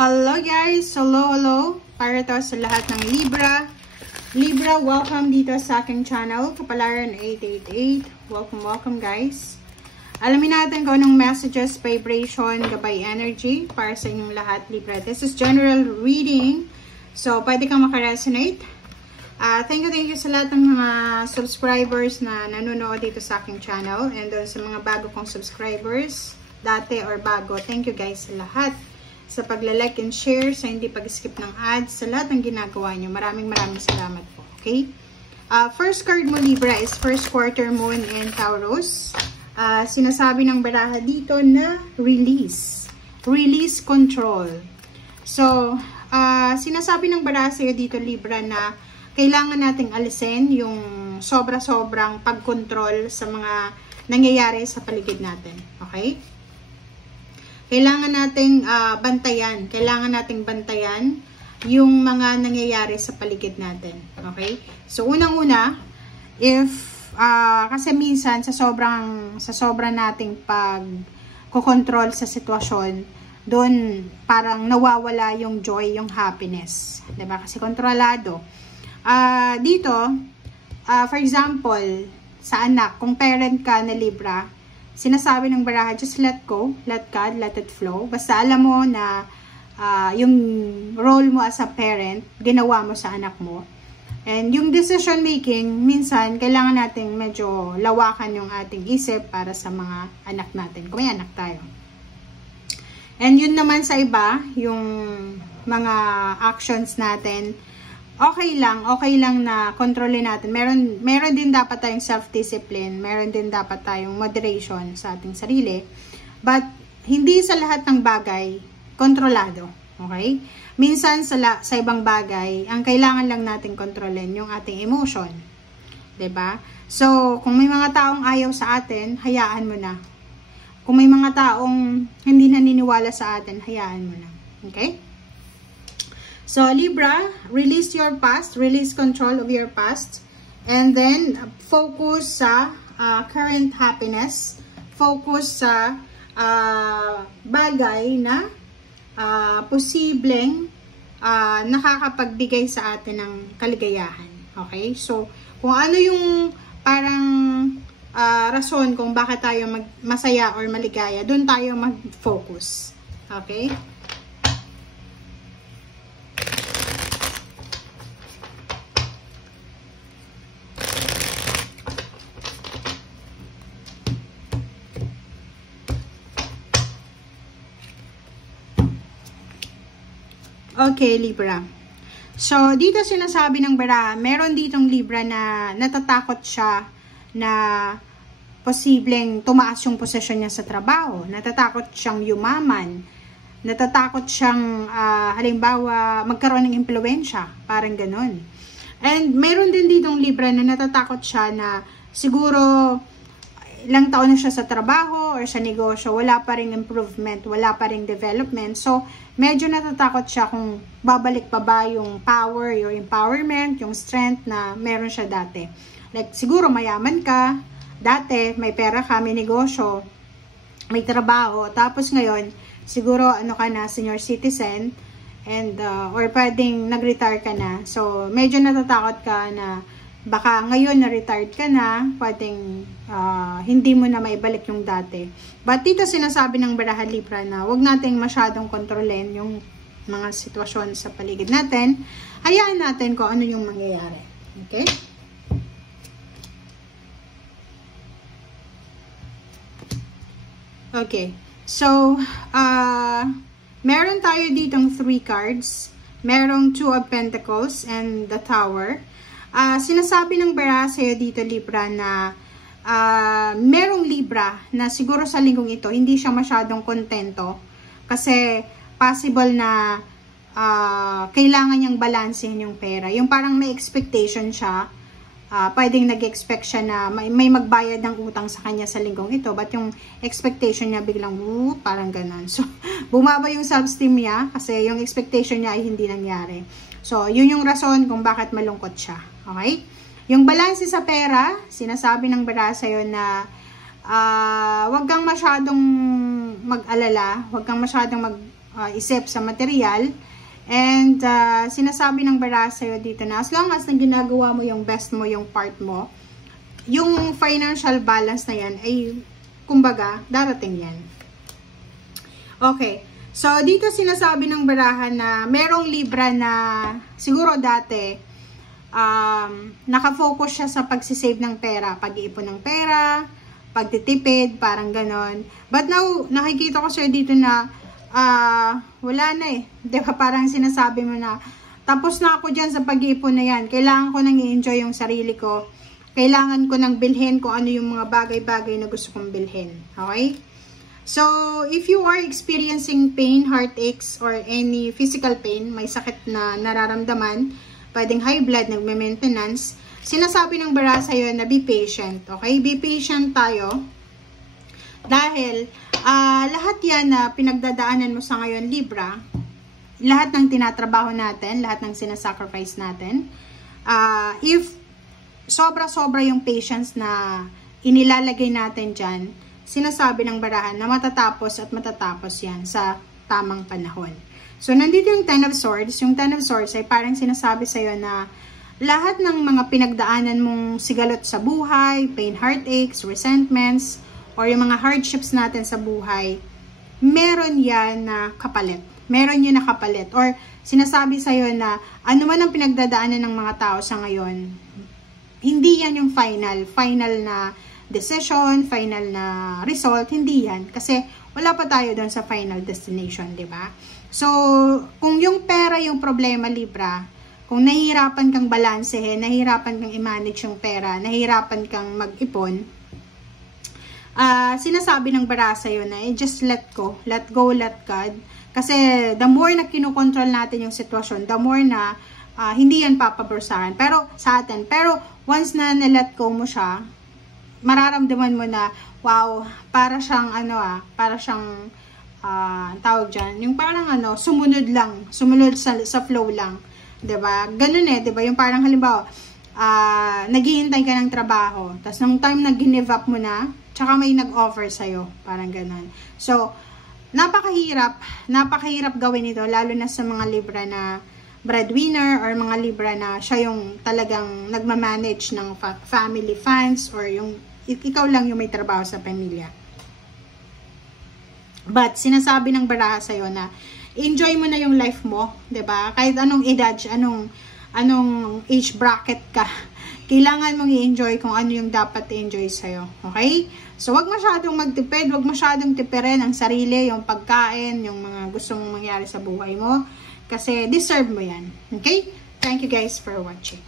Hello guys! Hello! Para to sa lahat ng Libra. Libra, welcome dito sa aking channel, Kapalaran 888. Welcome guys. Alamin natin kung anong messages, vibration, gabay energy para sa inyong lahat, Libra. This is general reading. So, pwede kang makaresonate. Thank you sa lahat ng mga subscribers na nanonood dito sa aking channel. And sa mga bago kong subscribers, dati or bago, thank you guys sa lahat. Sa pagla-like and share, sa hindi pag-skip ng ads, sa lahat ng ginagawa nyo. Maraming salamat po. Okay? First card mo, Libra, is first quarter moon in Taurus. Sinasabi ng baraha dito na release. Release control. So, sinasabi ng baraha sa'yo dito, Libra, na kailangan nating alisin yung sobra-sobrang pag-control sa mga nangyayari sa paligid natin. Okay? Kailangan nating bantayan yung mga nangyayari sa paligid natin. Okay? So, unang-una, kasi minsan sa sobrang nating pag-control sa sitwasyon, doon parang nawawala yung joy, yung happiness. Diba? Kasi kontrolado. Dito, for example, sa anak, kung parent ka na Libra, sinasabi ng baraha, just let go, let God, let it flow. Basta alam mo na yung role mo as a parent, ginawa mo sa anak mo. And yung decision making, minsan, kailangan nating medyo lawakan yung ating isip para sa mga anak natin, kung may anak tayo. And yun naman sa iba, yung mga actions natin, okay lang na kontrolin natin. Meron din dapat tayong self-discipline, meron din dapat tayong moderation sa ating sarili. But, hindi sa lahat ng bagay, kontrolado. Okay? Minsan, sa ibang bagay, ang kailangan lang natin kontrolin, yung ating emotion. 'Di ba? So, kung may mga taong ayaw sa atin, hayaan mo na. Kung may mga taong hindi naniniwala sa atin, hayaan mo na. Okay? So, Libra, release your past, release control of your past, and then focus sa current happiness, focus sa bagay na posibleng nakakapagbigay sa atin ng kaligayahan. Okay? So, kung ano yung parang rason kung bakit tayo masaya or maligaya, doon tayo mag-focus. Okay? Okay, Libra. So, dito sinasabi ng baraha, meron ditong Libra na natatakot siya na posibleng tumaas yung posisyon niya sa trabaho. Natatakot siyang yumaman. Natatakot siyang, halimbawa, magkaroon ng impluwensya. Parang ganun. And meron din ditong Libra na natatakot siya na siguro ilang taon na siya sa trabaho or sa negosyo, wala pa ring improvement, wala pa ring development. So, medyo natatakot siya kung babalik pa ba yung power, yung empowerment, yung strength na meron siya dati. Like, siguro mayaman ka, dati may pera ka, may negosyo, may trabaho, tapos ngayon, siguro ano ka na, senior citizen, and or pwedeng nag-retire ka na. So, medyo natatakot ka na baka ngayon na-retired ka na, pwedeng hindi mo na maibalik yung dati. But dito sinasabi ng baraha, Libra, na huwag nating masyadong kontrolin yung mga sitwasyon sa paligid natin. Hayaan natin kung ano yung mangyayari. Okay? Okay. So, meron tayo ditong 3 cards. Merong 2 of Pentacles and the Tower. Sinasabi ng baraha sa'yo dito, Libra, na merong Libra na siguro sa linggong ito, hindi siya masyadong kontento kasi possible na kailangan niyang balansehin yung pera. Yung parang may expectation siya, pwedeng nag-expect siya na may magbayad ng utang sa kanya sa linggong ito, but yung expectation niya biglang, parang ganun. So, bumaba yung self-esteem niya kasi yung expectation niya ay hindi nangyari. So, yun yung rason kung bakit malungkot siya. Okay? Yung balanse sa pera, sinasabi ng baraha sa'yo na wag kang masyadong mag-alala, wag kang masyadong isip sa material. And sinasabi ng baraha sa'yo dito na as long as na ginagawa mo yung best mo, yung part mo, yung financial balance na yan ay kumbaga darating yan. Okay, so dito sinasabi ng baraha na merong Libra na siguro dati nakafocus siya sa pagsisave ng pera, pag-iipon ng pera, pagtitipid, parang ganon. But now, nakikita ko sa'yo dito na wala na eh. Diba parang sinasabi mo na, tapos na ako dyan sa pag-iipon na yan. Kailangan ko nang i-enjoy yung sarili ko. Kailangan ko nang bilhin kung ano yung mga bagay-bagay na gusto kong bilhin. Okay? So, if you are experiencing pain, heartaches, or any physical pain, may sakit na nararamdaman, pwedeng high blood, nagme-maintenance, sinasabi ng baraha sa'yo na be patient. Okay? Be patient tayo. Dahil, lahat yan na pinagdadaanan mo sa ngayon, Libra, lahat ng tinatrabaho natin, lahat ng sinasacrifice natin, if sobra-sobra yung patience na inilalagay natin dyan, sinasabi ng barahan na matatapos at matatapos yan sa tamang panahon. So, nandito yung Ten of Swords. Yung Ten of Swords ay parang sinasabi sa'yo na lahat ng mga pinagdaanan mong sigalot sa buhay, pain, heartaches, resentments, or yung mga hardships natin sa buhay, meron yan na kapalit. Meron yun na kapalit. Or sinasabi sa'yo na ano man ang pinagdadaanan ng mga tao sa ngayon, hindi yan yung final na decision, final na result, hindi yan. Kasi wala pa tayo doon sa final destination, di ba? So, kung yung pera yung problema, Libra, kung nahihirapan kang balansehin, nahihirapan kang i-manage yung pera, nahihirapan kang mag-ipon, sinasabi ng baraha sa'yo na just let go, let God. Kasi the more na kinokontrol natin yung sitwasyon, the more na hindi yan papaborsahan sa atin. Pero once na nilet go mo siya, mararamdaman mo na, wow, para siyang para siyang tawag dyan, yung parang sumunod sa flow lang. 'Di ba? Ganun eh, 'di ba? Yung parang halimbawa, naghihintay ka ng trabaho, tapos nung time na give up mo na, tsaka may nag-offer sa'yo, parang ganun. So, napakahirap gawin ito, lalo na sa mga Libra na breadwinner or mga Libra na siya yung talagang nagmamanage ng family funds or yung ikaw lang yung may trabaho sa pamilya. But, sinasabi ng baraha sa'yo na enjoy mo na yung life mo, 'di ba? Kahit anong edad, anong age bracket ka, kailangan mong i-enjoy kung ano yung dapat i-enjoy sa'yo. Okay? So, wag masyadong magtipid, wag masyadong tipirin ang sarili, yung pagkain, yung mga gusto mong mangyari sa buhay mo. Kasi deserve mo yan. Okay? Thank you guys for watching.